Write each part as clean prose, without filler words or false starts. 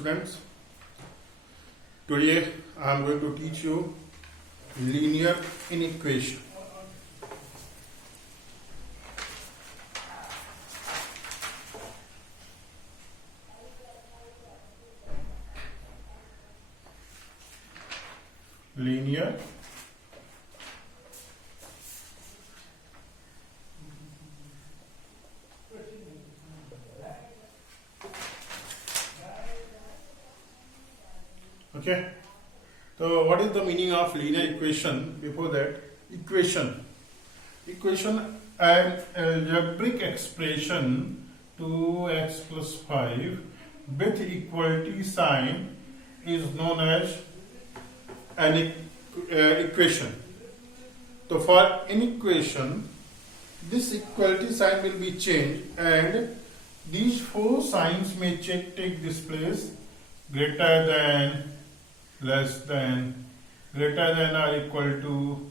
students. Today I am going to teach you linear inequation. Linear Okay, so what is the meaning of linear equation? Before that, equation, an algebraic expression 2x plus 5 with equality sign is known as an equation. So for inequation, this equality sign will be changed and these four signs may take this place: greater than, less than, greater than or equal to,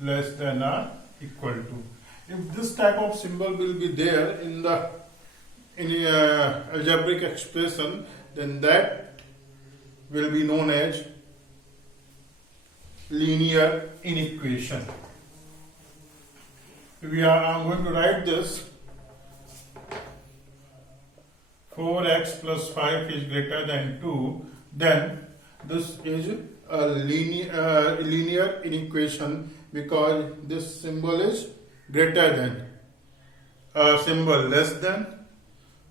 less than or equal to. If this type of symbol will be there in the algebraic expression, then that will be known as linear inequation. I'm going to write this: 4x plus 5 is greater than 2, then this is a linear inequation because this symbol is greater than, symbol less than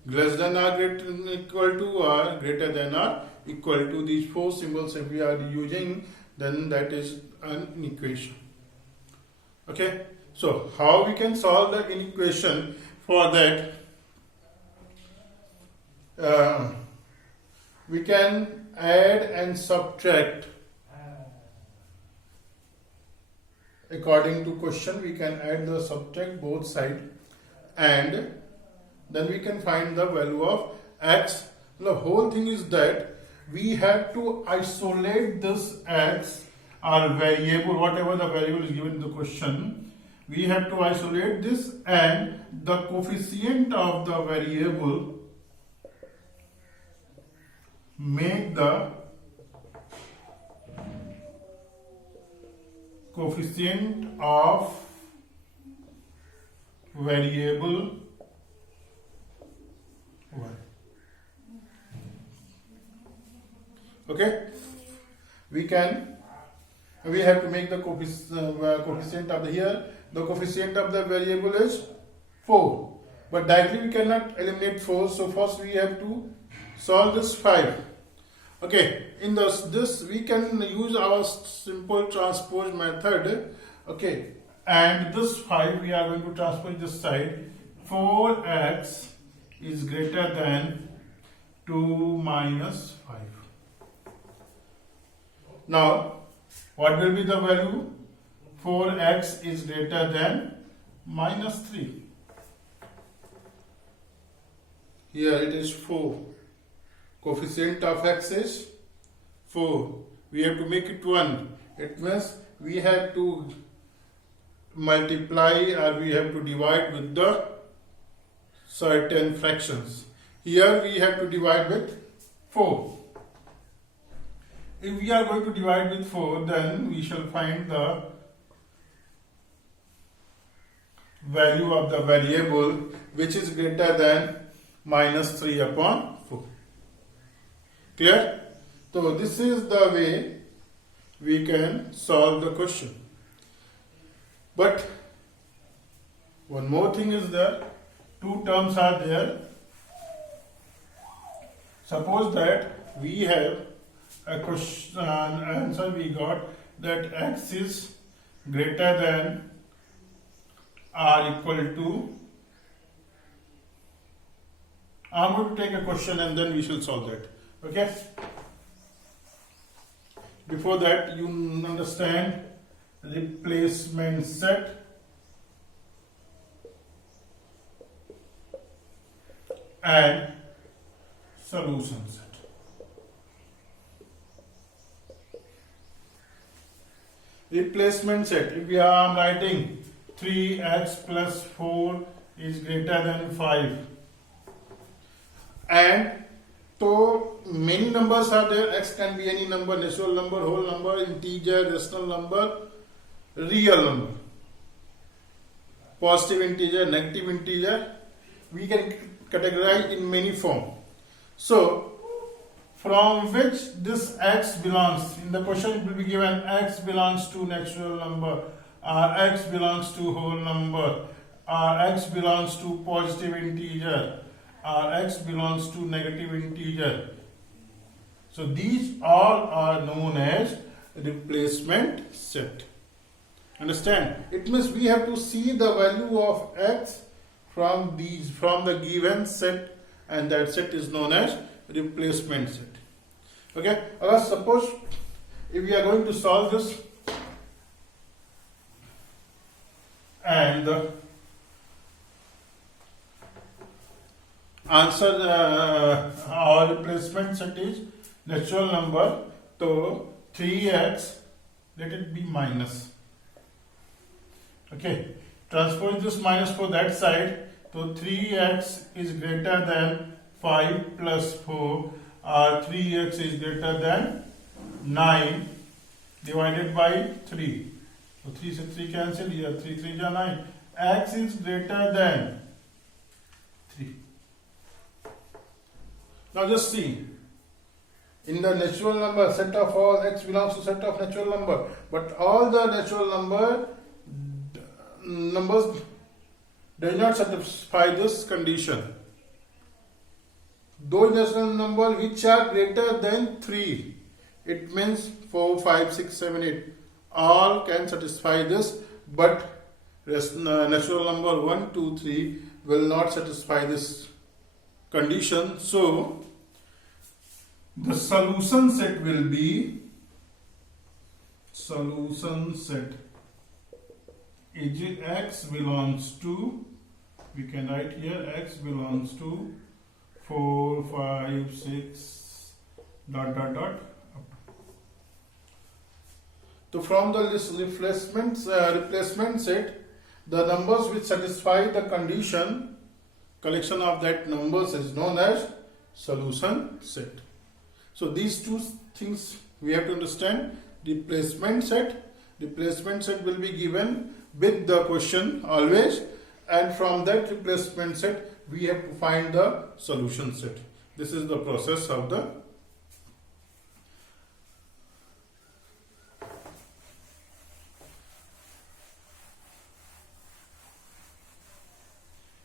or greater than equal to, or greater than or equal to. These four symbols if we are using, then that is an inequation. Okay, so how we can solve the inequation? For that, we can add and subtract according to question. We can add the subtract both sides, and then we can find the value of x. The whole thing is that we have to isolate this x or variable, whatever the variable is given in the question. We have to isolate this, and the coefficient of the variable make the coefficient of variable 1. Okay, we have to make the coefficient of the here. The coefficient of the variable is 4, but directly we cannot eliminate 4. So first we have to solve this 5. Okay, in this we can use our simple transpose method. Okay, and this 5 we are going to transpose this side. 4x is greater than 2 minus 5. Now what will be the value? 4x is greater than minus 3. Here it is 4. Coefficient of x is 4. We have to make it 1. It means we have to multiply or we have to divide with the certain fractions. Here we have to divide with 4. If we are going to divide with 4, then we shall find the value of the variable which is greater than minus 3 upon 4. Clear? So this is the way we can solve the question. But one more thing is there. Two terms are there. Suppose that we have a question answer we got that x is greater than or equal to. I'm going to take a question and then we shall solve that. Okay. Before that, you understand replacement set and solution set. Replacement set. If we are writing 3x plus 4 is greater than 5, and So many numbers are there. X can be any number, natural number, whole number, integer, rational number, real number, positive integer, negative integer. We can categorize in many form. So from which this X belongs, in the question it will be given X belongs to natural number, X belongs to whole number, X belongs to positive integer, X belongs to negative integer. So these all are known as replacement set. Understand? It means we have to see the value of X from the given set, and that set is known as replacement set. Okay, suppose if we are going to solve this and the answer our replacement set is natural number, so 3x, let it be minus. Okay, transpose this minus for that side, so 3x is greater than 5 plus 4, 3x is greater than 9 divided by 3. So 3 से 3 cancel here, 3 3 is 9. X is greater than 3. Now just see, in the natural number set of all, X belongs to set of natural number, but all the natural numbers does not satisfy this condition. Those natural numbers which are greater than 3, it means 4, 5, 6, 7, 8, all can satisfy this, but natural number 1, 2, 3 will not satisfy this condition. So the solution set will be solution set is X belongs to, we can write here X belongs to 4, 5, 6, dot dot dot. So from the list replacement set, the numbers which satisfy the condition, collection of that numbers is known as solution set. So these two things we have to understand. Replacement set will be given with the question always, and from that replacement set we have to find the solution set. This is the process of the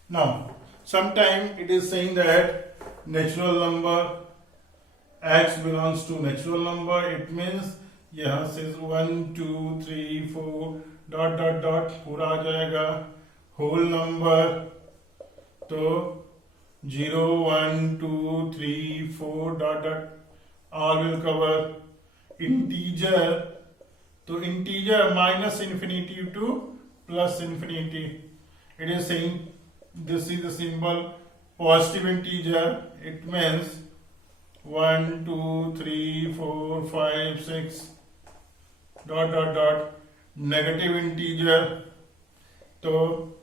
now. Sometime it is saying that natural number X belongs to natural number. It means यहाँ says 1, 2, 3, 4 dot dot dot पूरा आ जाएगा. Whole number तो 0, 1, 2, 3, 4 dot dot all will cover. Integer तो integer minus infinity to plus infinity. It is saying this is the symbol positive integer. It means 1, 2, 3, 4, 5, 6 dot dot dot. Negative integer तो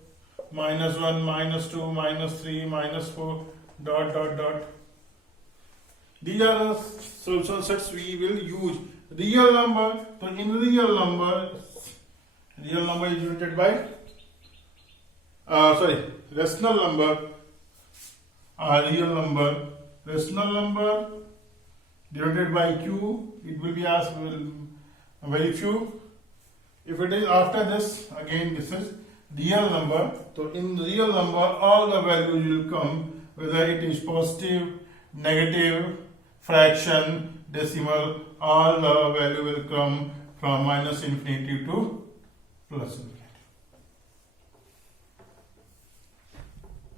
-1, -2, -3, -4 dot dot dot. These are the solution sets we will use. Real number, so in real number is denoted by rational number, rational number denoted by q. It will be asked very few. If it is after this, again this is real number. So in real number all the values will come, whether it is positive, negative, fraction, decimal, all the value will come from minus infinity to plus infinity.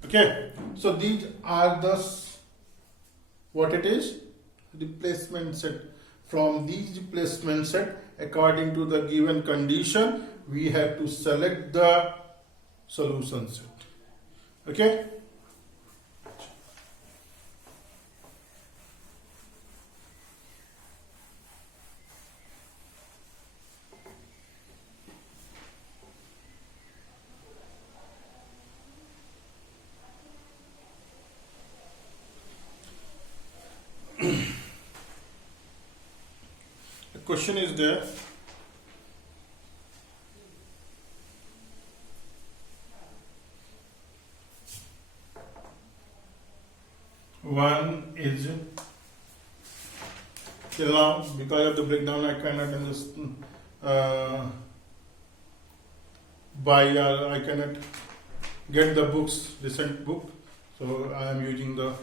Okay, so these are the what it is replacement set. From these replacement set, according to the given condition, we have to select the solution set. Okay. question is there. One is till now, because of the breakdown, I cannot understand. Buy or I cannot get the books, recent book, so I am using the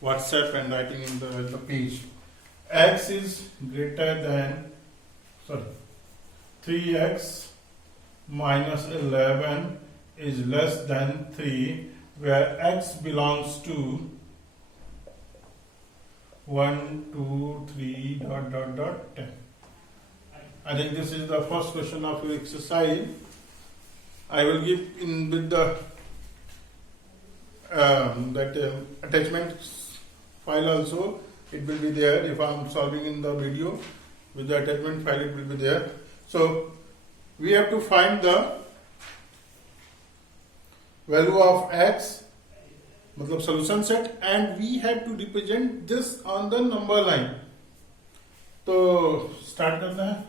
WhatsApp and writing in the page. X is greater than 3x minus 11 is less than 3, where x belongs to 1, 2, 3, ... 10. I think this is the first question of your exercise. I will give in with the attachment file also. It will be there. If I am solving in the video with the attachment file, it will be there. So we have to find the value of x, matlab solution set, and we have to represent this on the number line. So start करना है.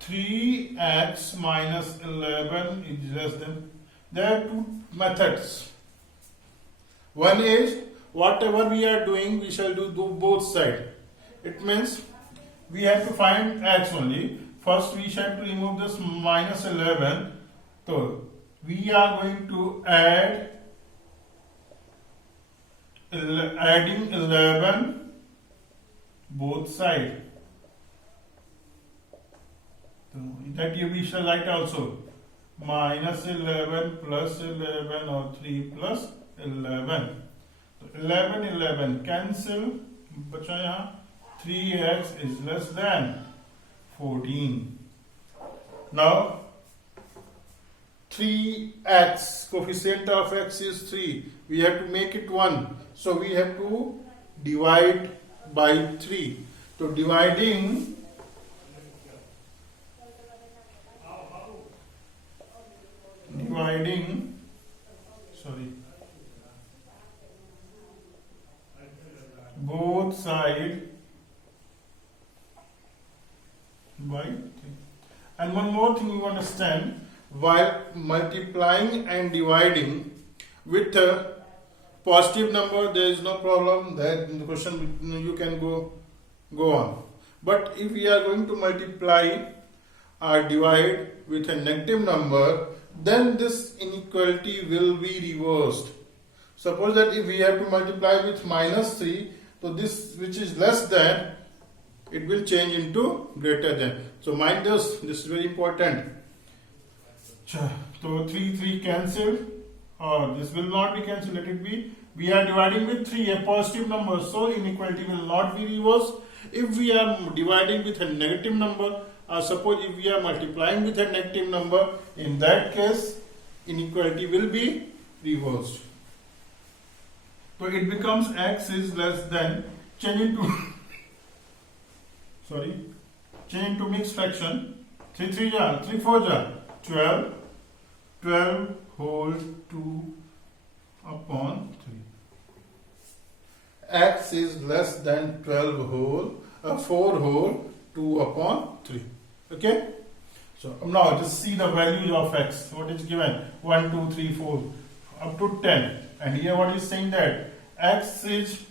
3x minus 11 is less than. There are two methods. One is whatever we are doing, we shall do both sides. It means we have to find x only. First, we shall to remove this minus 11. So we are going to adding 11 both sides. So that we shall write also minus 11 plus 11 or 3 plus 11. So 11 cancel. बचा यहाँ 3x is less than 14. Now 3x, coefficient of x is 3. We have to make it 1. So we have to divide by 3. So dividing both sides by 3. And one more thing you understand, while multiplying and dividing with a positive number, there is no problem. That in the question you can go on. But if we are going to multiply or divide with a negative number, then this inequality will be reversed. Suppose that if we have to multiply with minus 3, so this which is less than, it will change into greater than. So mind this is very important. So 3 cancel, or this will not be cancelled, let it be. We are dividing with 3, a positive number, so inequality will not be reversed. If we are dividing with a negative number, or suppose if we are multiplying with a negative number, in that case inequality will be reversed. So it becomes x is less than, change into mixed fraction. 3 4 12. 12 whole 2 upon 3. X is less than 12 whole, 4 whole 2 upon 3. Okay? So now just see the values of x. What is given? 1, 2, 3, 4 up to 10. And here what is saying that x is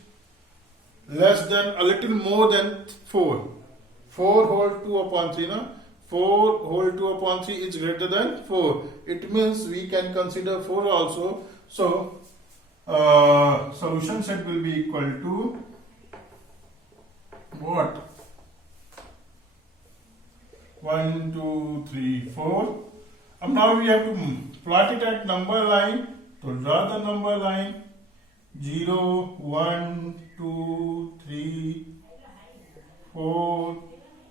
less than, a little more than 4. 4 whole 2 upon 3. No? 4 whole 2 upon 3 is greater than 4. It means we can consider 4 also. So solution set will be equal to what? 1, 2, 3, 4. And now we have to plot it at number line. So draw the number line. 0, 1, 2, 3, 4,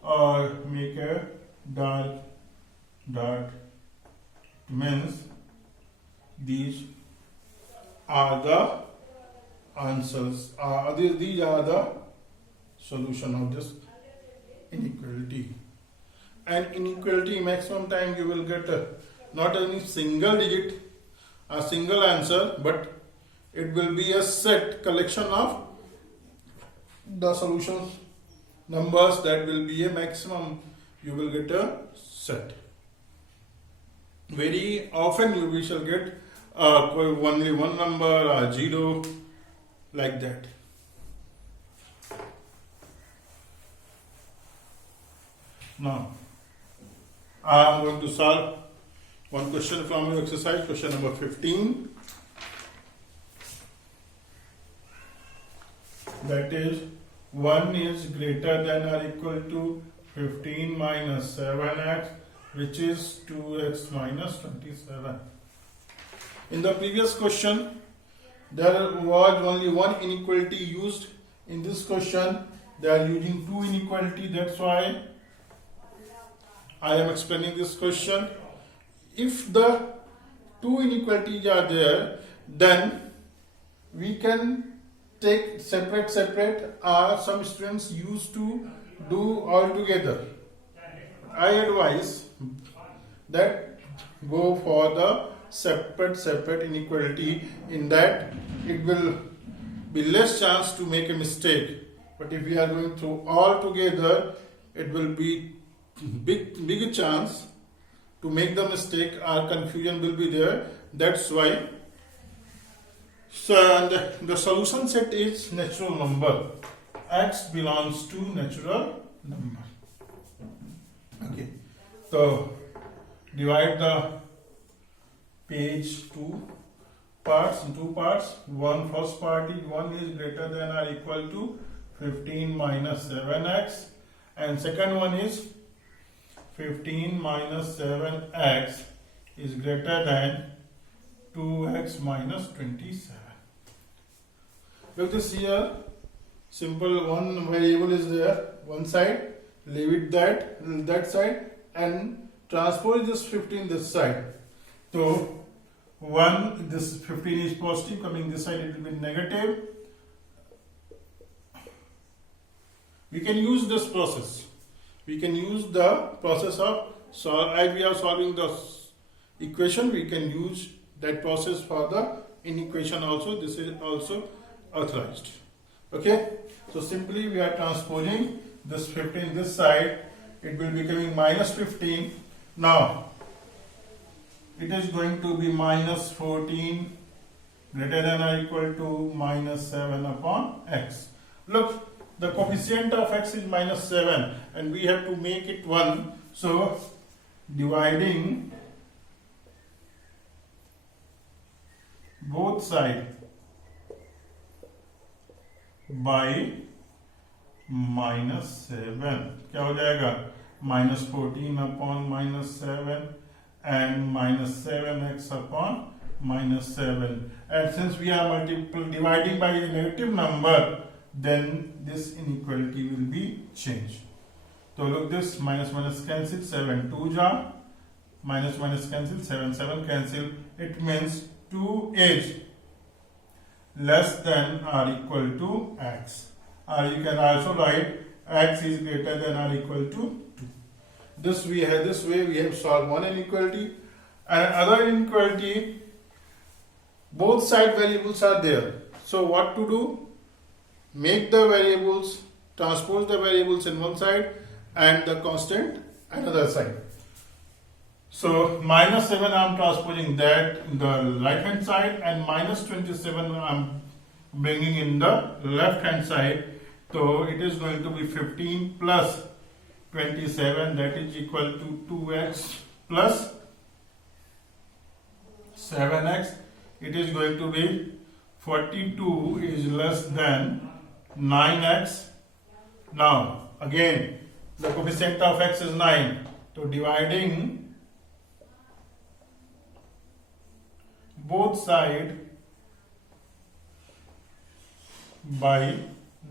or make a dark dot. Means these are the answers. These are the solution of this inequality. And inequality maximum time you will get not only single digit, a single answer, but it will be a set collection of the solutions numbers, that will be a maximum. You will get a set. Very often we shall get only one number or 0, like that. Now, I am going to solve one question from your exercise, question number 15. That is, 1 is greater than or equal to 15 minus 7x, which is 2x minus 27. In the previous question, there was only one inequality used. In this question, they are using two inequality. That's why I am explaining this question. If the two inequalities are there, then we can take separate, or some students used to do all together. I advise that go for the separate inequality. In that, it will be less chance to make a mistake. But if we are going through all together, it will be big chance to make the mistake, or confusion will be there. That's why. So the solution set is natural number. X belongs to natural number. Okay. So divide the page two parts in two parts. First part is 1 is greater than or equal to 15 minus 7x, and second one is 15 minus 7x is greater than 2x minus 27. Look this here, simple. One variable is there, one side, leave it that side, and transpose this 15 this side. So this 15 is positive, coming this side it will be negative. We can use this process. We can use the process of as we are solving the equation, we can use that process for the inequation also. This is also authorized. Okay, so simply we are transposing this 15 this side, it will be becoming minus 15. Now it is going to be minus 14 greater than or equal to minus 7 upon x. Look, the coefficient of x is minus 7 and we have to make it 1. So dividing both sides by minus 7, क्या हो जाएगा? Minus 14 upon minus 7 and minus 7x upon minus 7. And since we are dividing by a negative number, then this inequality will be changed. So look, this minus minus cancel, 7 2 ja, minus minus cancel, 7 7 cancel. It means 2 is less than or equal to x. Or you can also write x is greater than or equal to 2. This way we have solved one inequality. And other inequality, both side variables are there. So what to do? Make the variables, transpose the variables in one side and the constant another side. So minus 7 I am transposing that in the right hand side, and minus 27 I am bringing in the left hand side. So it is going to be 15 plus 27, that is equal to 2x plus 7x. It is going to be 42 is less than 9x. Now again the coefficient of x is 9. So dividing both sides by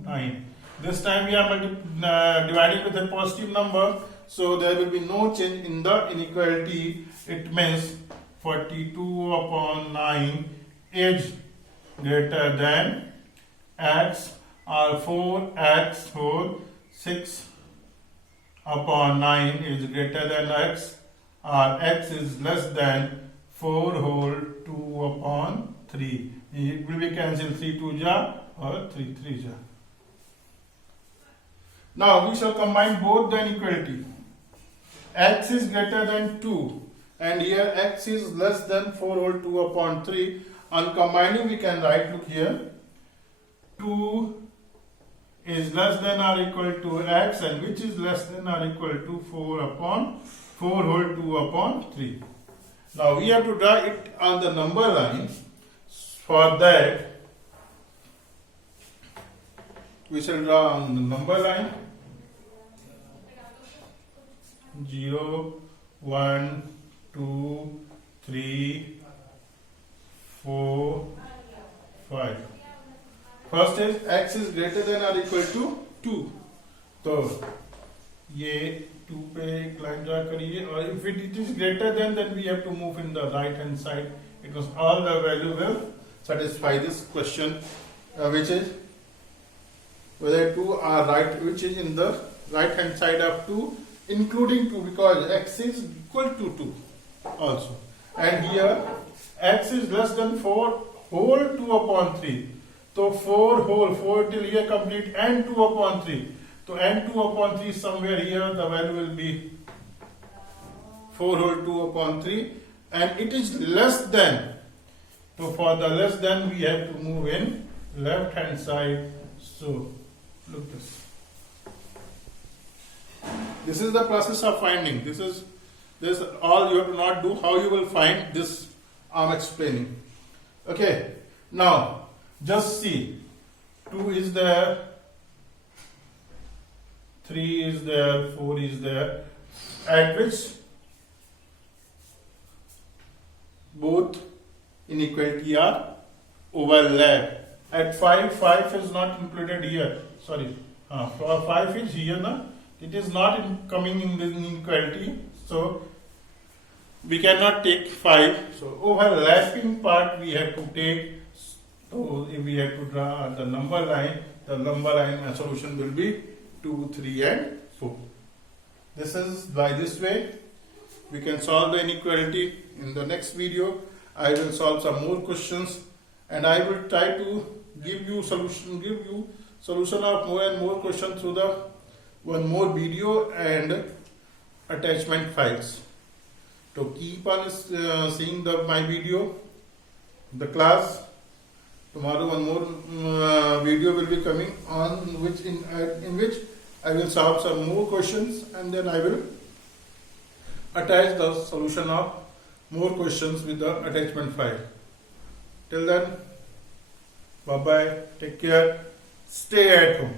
9. This time we are dividing with a positive number, so there will be no change in the inequality. It means 42 upon 9 is greater than x, or 4x whole 6 upon 9 is greater than x, or x is less than 4 whole 2 upon 3. It will be cancelled, 3 2 ja or 3 3 ja. Now we shall combine both the inequality. X is greater than 2 and here x is less than 4 whole 2 upon 3. On combining we can write, look here, 2 is less than or equal to x, and which is less than or equal to 4 upon 4 whole 2 upon 3. Now we have to draw it on the number line. For that we shall draw on the number line 0, 1, 2, 3, 4, 5. First is x is greater than or equal to 2. तो ये 2 पे एक line draw करिए, और if it is greater than, then we have to move in the right hand side because all the value will satisfy this question, which is whether 2 are right, which is in the right hand side of 2 including 2, because x is equal to 2 also, and here x is less than 4 whole 2 upon 3. So 4 whole, 4 till here complete, and 2 upon 3. So and 2 upon 3 somewhere here the value will be 4 whole 2 upon 3, and it is less than. So for the less than we have to move in left hand side. So look this. This is the process of finding. This all you have to not do. How you will find this, I'm explaining. Okay. Now just see, 2 is there, 3 is there, 4 is there, at which both inequality are overlap. At 5 is not included here. Sorry, for 5 is here now. It is not coming in the inequality, so we cannot take 5. So overlapping part we have to take. So if we have to draw the number line solution will be 2, 3 and 4. This is by this way we can solve the inequality. In the next video I will solve some more questions, and I will try to give you solution of more and more questions through the one more video and attachment files. So keep on seeing my video, the class. Tomorrow one more video will be coming on in which I will solve some more questions, and then I will attach the solution of more questions with the attachment file. Till then, bye bye, take care, stay at home.